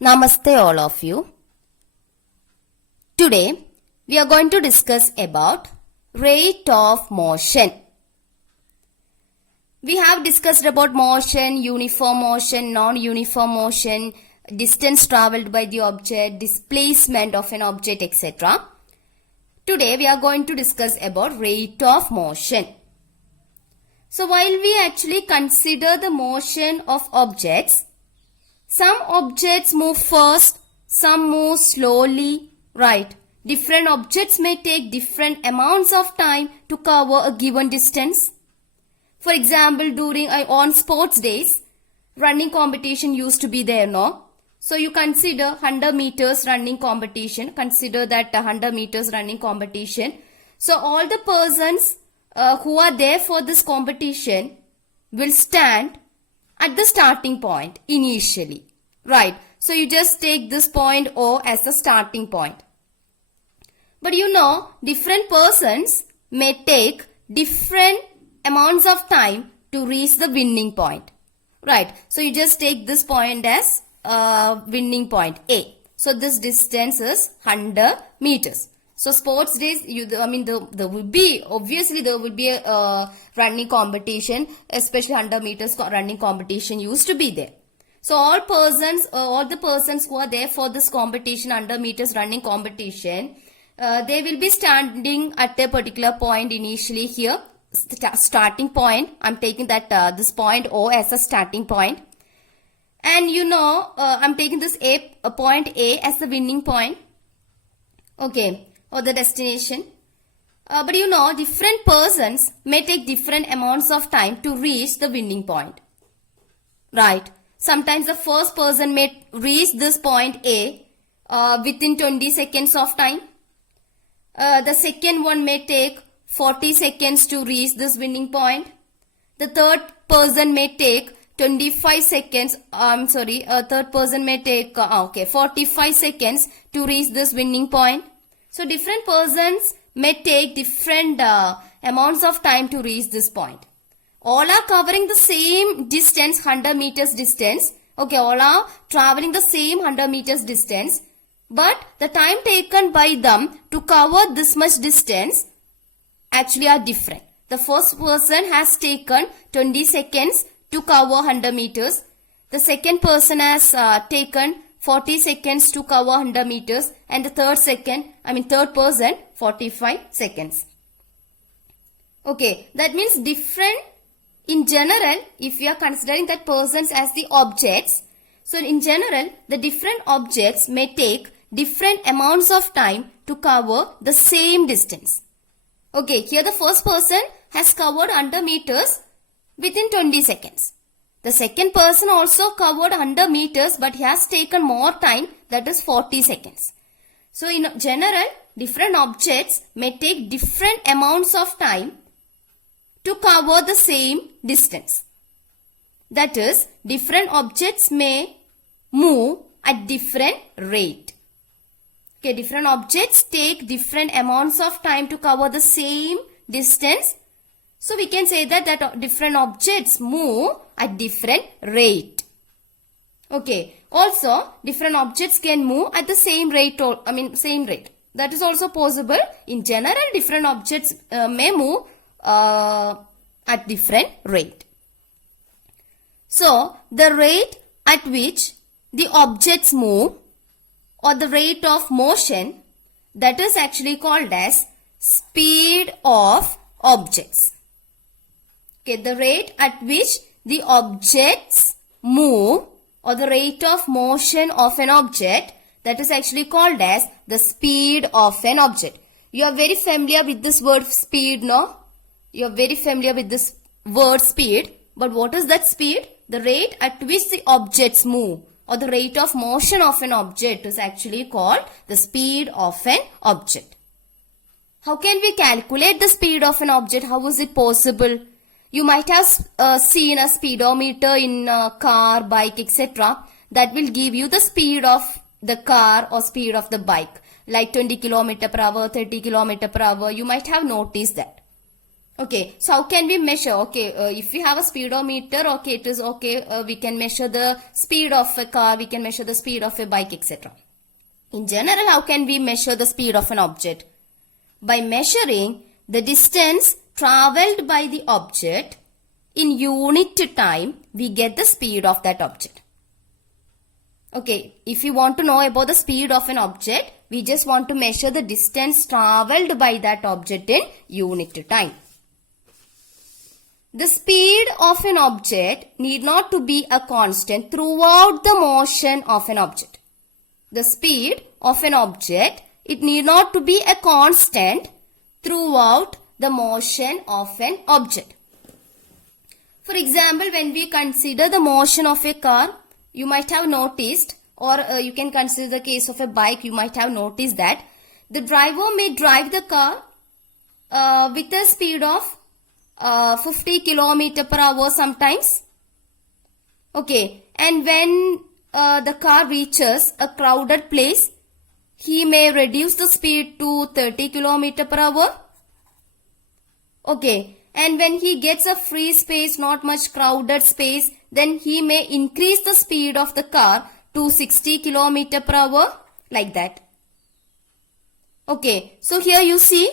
Namaste all of you. Today we are going to discuss about rate of motion. We have discussed about motion, uniform motion, non-uniform motion, distance traveled by the object, displacement of an object, etc. Today we are going to discuss about rate of motion. So while we actually consider the motion of objects, some objects move fast, some move slowly, right? Different objects may take different amounts of time to cover a given distance. For example, during on sports days, running competition used to be there, no? So you consider 100 meters running competition. Consider that 100 meters running competition. So all the persons who are there for this competition will stand at the starting point initially, right? So you just take this point O as the starting point. But you know, different persons may take different amounts of time to reach the winning point, right? So you just take this point as winning point A. So this distance is 100 meters. So sports days, there will be a running competition, especially 100 meters running competition used to be there. So all the persons who are there for this competition, 100 meters running competition, they will be standing at a particular point initially here, starting point. I'm taking that this point O as a starting point. And you know, I'm taking this point A as the winning point. Okay. Or the destination. But you know, different persons may take different amounts of time to reach the winning point. Right. Sometimes the first person may reach this point A within 20 seconds of time. The second one may take 40 seconds to reach this winning point. The third person may take 25 seconds. Third person may take 45 seconds to reach this winning point. So different persons may take different amounts of time to reach this point. All are covering the same distance, 100 meters distance. Okay, all are traveling the same 100 meters distance. But the time taken by them to cover this much distance actually are different. The first person has taken 20 seconds to cover 100 meters. The second person has taken 40 seconds to cover 100 meters, and the third person 45 seconds. Okay, that means different in general. If we are considering that persons as the objects, so in general the different objects may take different amounts of time to cover the same distance. Okay, here the first person has covered 100 meters within 20 seconds. The second person also covered 100 meters, but he has taken more time, that is 40 seconds. So in general, different objects may take different amounts of time to cover the same distance. That is, different objects may move at different rate. Okay, different objects take different amounts of time to cover the same distance. So we can say that different objects move at different rate. Okay. Also, different objects can move at the same rate. Same rate. That is also possible. In general, different objects may move at different rate. So, the rate at which the objects move, or the rate of motion, that is actually called as speed of objects. Okay, the rate at which the objects move, or the rate of motion of an object, that is actually called as the speed of an object. You are very familiar with this word speed, no? You are very familiar with this word speed. But what is that speed? The rate at which the objects move, or the rate of motion of an object, is actually called the speed of an object. How can we calculate the speed of an object? How is it possible? You might have seen a speedometer in a car, bike, etc. That will give you the speed of the car or speed of the bike. Like 20 km per hour, 30 km per hour. You might have noticed that. Okay, so how can we measure? Okay, if we have a speedometer, okay, it is okay. We can measure the speed of a car, we can measure the speed of a bike, etc. In general, how can we measure the speed of an object? By measuring the distance traveled by the object in unit to time, we get the speed of that object. Okay, if you want to know about the speed of an object, we just want to measure the distance traveled by that object in unit to time. The speed of an object need not to be a constant throughout the motion of an object. The speed of an object, it need not to be a constant throughout the motion of an object. For example, when we consider the motion of a car, you might have noticed, or you can consider the case of a bike, you might have noticed that the driver may drive the car with a speed of 50 kilometer per hour sometimes. Okay, and when the car reaches a crowded place, he may reduce the speed to 30 kilometer per hour. Okay, and when he gets a free space, not much crowded space, then he may increase the speed of the car to 60 kilometer per hour, like that. Okay, so here you see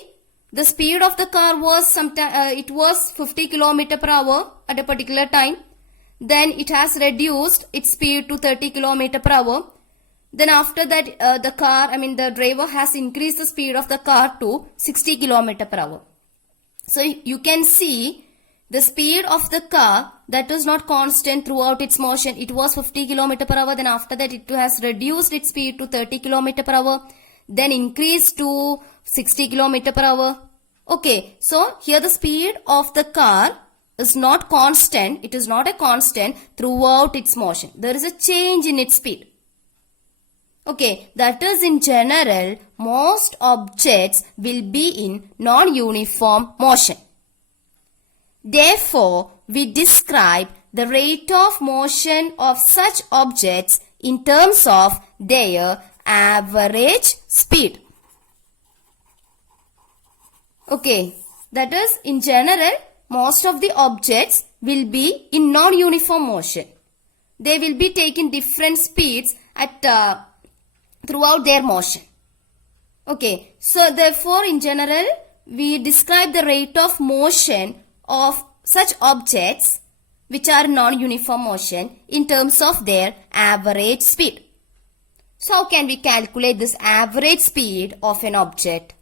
the speed of the car was it was 50 kilometer per hour at a particular time. Then it has reduced its speed to 30 kilometer per hour. Then after that, the driver has increased the speed of the car to 60 kilometer per hour. So you can see the speed of the car that is not constant throughout its motion. It was 50 km per hour. Then after that it has reduced its speed to 30 km per hour. Then increased to 60 km per hour. Okay, so here the speed of the car is not constant. It is not a constant throughout its motion. There is a change in its speed. Okay, that is in general, most objects will be in non-uniform motion. Therefore, we describe the rate of motion of such objects in terms of their average speed. Okay, that is in general, most of the objects will be in non-uniform motion. They will be taking different speeds at throughout their motion. Okay, so therefore in general, we describe the rate of motion of such objects which are non-uniform motion in terms of their average speed. So how can we calculate this average speed of an object?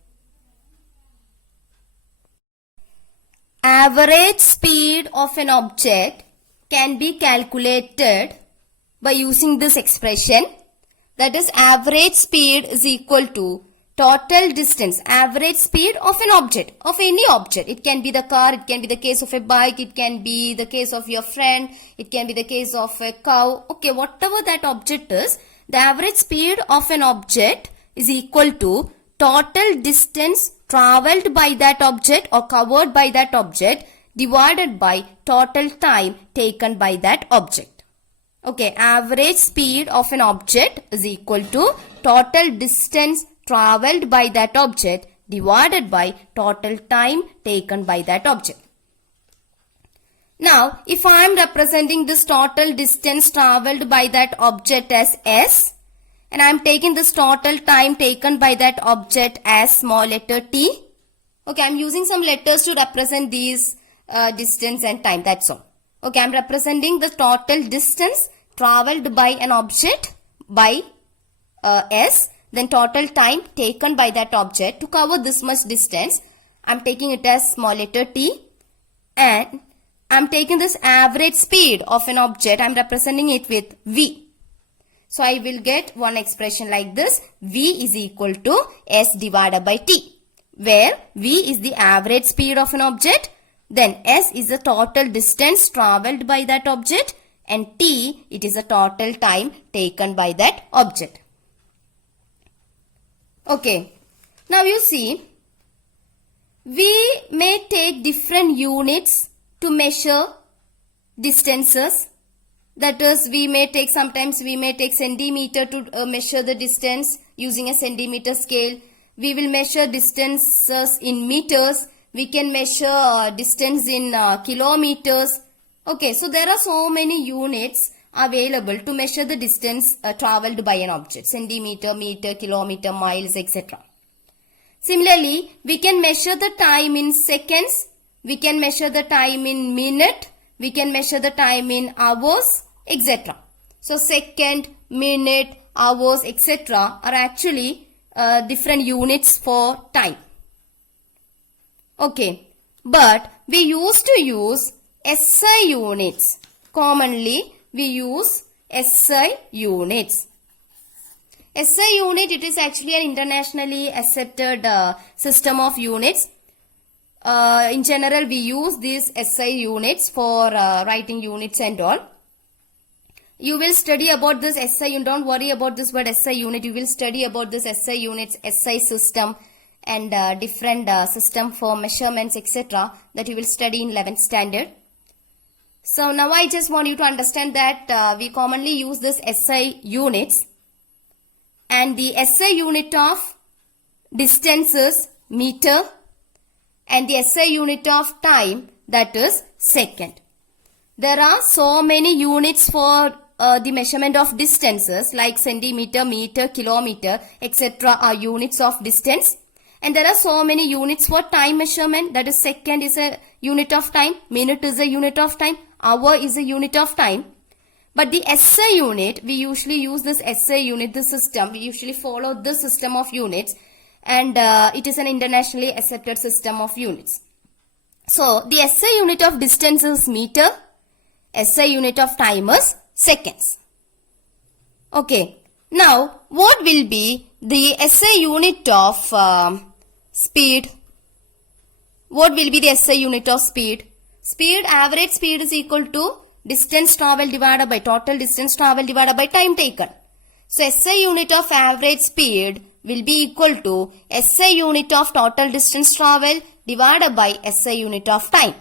Average speed of an object can be calculated by using this expression, that is average speed is equal to total distance, average speed of an object, of any object. It can be the car, it can be the case of a bike, it can be the case of your friend, it can be the case of a cow. Okay, whatever that object is, the average speed of an object is equal to total distance traveled by that object or covered by that object divided by total time taken by that object. Okay, average speed of an object is equal to total distance traveled by that object divided by total time taken by that object. Now, if I am representing this total distance traveled by that object as S, and I am taking this total time taken by that object as small letter t. Okay, I am using some letters to represent these distance and time, that's all. Okay, I am representing the total distance traveled by an object by S, then total time taken by that object to cover this much distance. I am taking it as small letter t, and I am taking this average speed of an object, I am representing it with V. So I will get one expression like this, V is equal to S divided by T, where V is the average speed of an object, then S is the total distance traveled by that object, and T, it is the total time taken by that object. Okay, now you see, we may take different units to measure distances. That is, sometimes we may take centimeter to measure the distance using a centimeter scale. We will measure distances in meters. We can measure distance in kilometers. Okay, so there are so many units available to measure the distance traveled by an object. Centimeter, meter, kilometer, miles, etc. Similarly, we can measure the time in seconds. We can measure the time in minute. We can measure the time in hours, etc. So, second, minute, hours, etc. are actually different units for time. Okay, but we used to use SI units. Commonly, we use SI units. SI unit, it is actually an internationally accepted system of units. In general, we use these SI units for writing units and all. You will study about this SI unit. Don't worry about this word SI unit. You will study about this SI units, SI system and different system for measurements, etc. that you will study in 11th standard. So now I just want you to understand that we commonly use this SI units. And the SI unit of distance is meter and the SI unit of time, that is second. There are so many units for the measurement of distances like centimeter, meter, kilometer, etc. are units of distance. And there are so many units for time measurement, that is second is a unit of time, minute is a unit of time, hour is a unit of time. But the SI unit, we usually use this SI unit, the system. We usually follow this system of units and it is an internationally accepted system of units. So, the SI unit of distance is meter, SI unit of time is seconds. Okay, now what will be the SI unit of speed? What will be the SI unit of speed? Speed, average speed is equal to distance traveled divided by total distance traveled divided by time taken. So, SI unit of average speed will be equal to SI unit of total distance traveled divided by SI unit of time.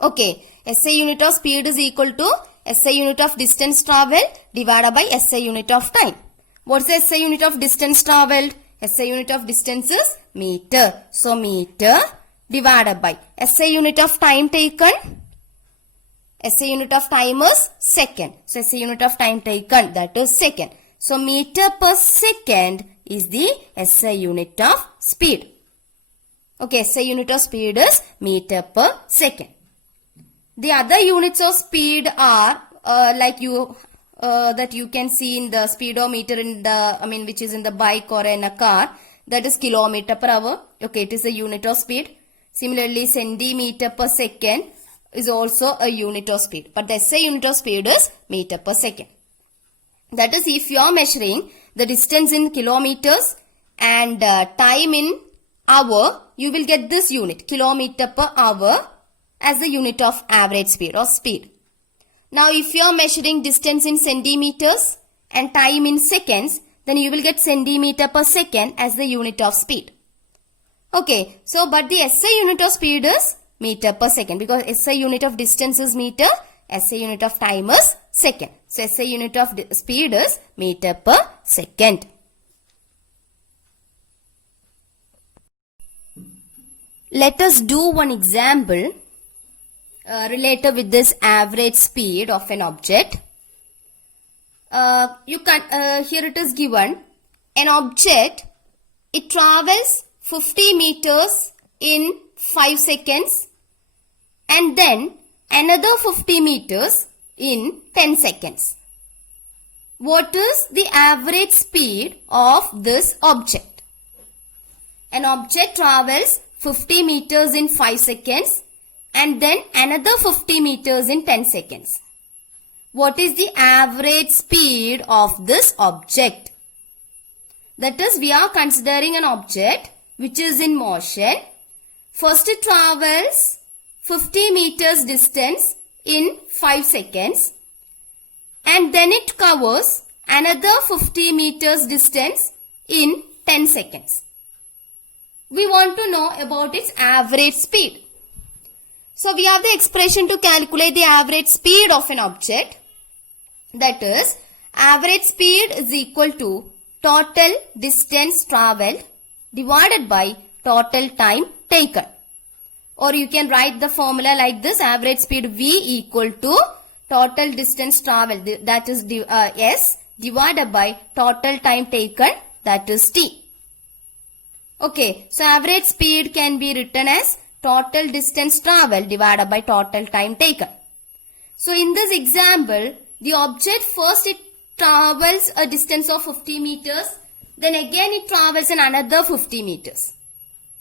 Okay, SI unit of speed is equal to SI unit of distance traveled divided by SI unit of time. What is the SI unit of distance traveled? SI unit of distance is meter. So, meter divided by SI unit of time taken. SI unit of time is second. So, SI unit of time taken, that is second. So, meter per second is the SI unit of speed. Okay, SI unit of speed is meter per second. The other units of speed are that you can see in the speedometer in the, which is in the bike or in a car, that is kilometer per hour. Okay, it is a unit of speed. Similarly, centimeter per second is also a unit of speed. But the SI unit of speed is meter per second. That is, if you are measuring the distance in kilometers and time in hour, you will get this unit, kilometer per hour, as the unit of average speed or speed. Now, if you are measuring distance in centimeters and time in seconds, then you will get centimeter per second as the unit of speed. Okay, so but the SI unit of speed is meter per second, because SI unit of distance is meter, SI unit of time is second. So, SI unit of speed is meter per second. Let us do one example related with this average speed of an object. Here it is given, an object, it travels 50 meters in 5 seconds and then another 50 meters in 10 seconds. What is the average speed of this object? An object travels 50 meters in 5 seconds and then another 50 meters in 10 seconds. What is the average speed of this object? That is, we are considering an object which is in motion. First it travels 50 meters distance in 5 seconds and then it covers another 50 meters distance in 10 seconds. We want to know about its average speed. So, we have the expression to calculate the average speed of an object. That is, average speed is equal to total distance travelled divided by total time taken. Or you can write the formula like this: average speed V equal to total distance traveled, that is S, divided by total time taken, that is T. Okay, so average speed can be written as total distance traveled divided by total time taken. So in this example, the object first it travels a distance of 50 meters, then again it travels another 50 meters.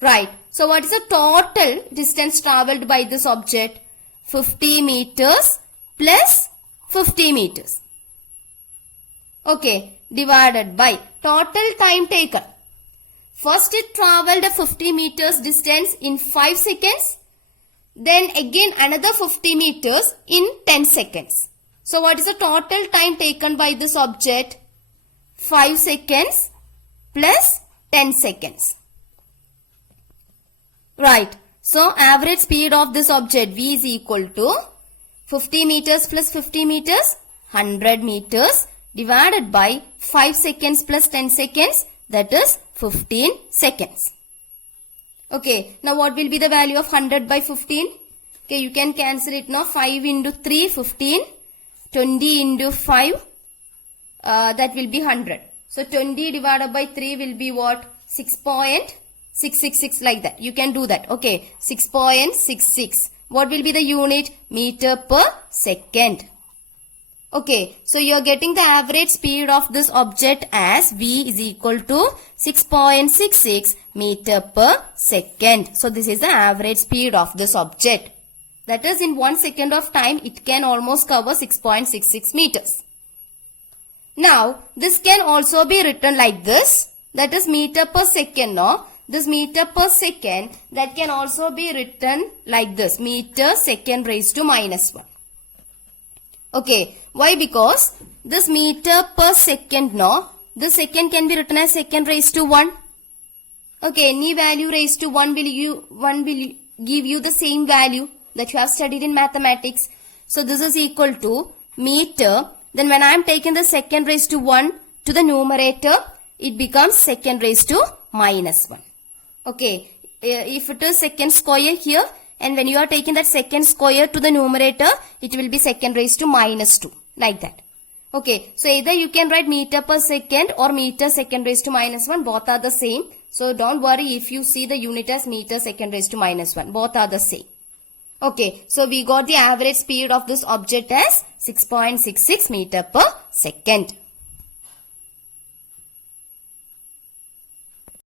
Right. So what is the total distance traveled by this object? 50 meters plus 50 meters. Okay, divided by total time taken. First it traveled a 50 meters distance in 5 seconds. Then again another 50 meters in 10 seconds. So what is the total time taken by this object? 5 seconds plus 10 seconds. Right. So average speed of this object V is equal to 50 meters plus 50 meters, 100 meters, divided by 5 seconds plus 10 seconds, that is 15 seconds. Okay, now what will be the value of 100 by 15? Okay, you can cancel it now. 5 into 3, 15. 20 into 5, that will be 100. So 20 divided by 3 will be what? 6.666, like that. You can do that. Okay, 6.66. What will be the unit? Meter per second. Okay, so you are getting the average speed of this object as V is equal to 6.66 meter per second. So this is the average speed of this object. That is, in 1 second of time, it can almost cover 6.66 meters. Now, this can also be written like this. That is meter per second, no? This meter per second, that can also be written like this. Meter second raised to minus 1. Okay, why? Because this meter per second, no? This second can be written as second raised to 1. Okay, any value raised to 1 will give you the same value that you have studied in mathematics. So this is equal to meter. Then when I am taking the second raised to 1 to the numerator, it becomes second raised to minus 1. Okay, if it is second square here, and when you are taking that second square to the numerator, it will be second raised to minus 2, like that. Okay, so either you can write meter per second or meter second raised to minus 1, both are the same. So don't worry if you see the unit as meter second raised to minus 1, both are the same. Okay, so we got the average speed of this object as 6.66 meter per second.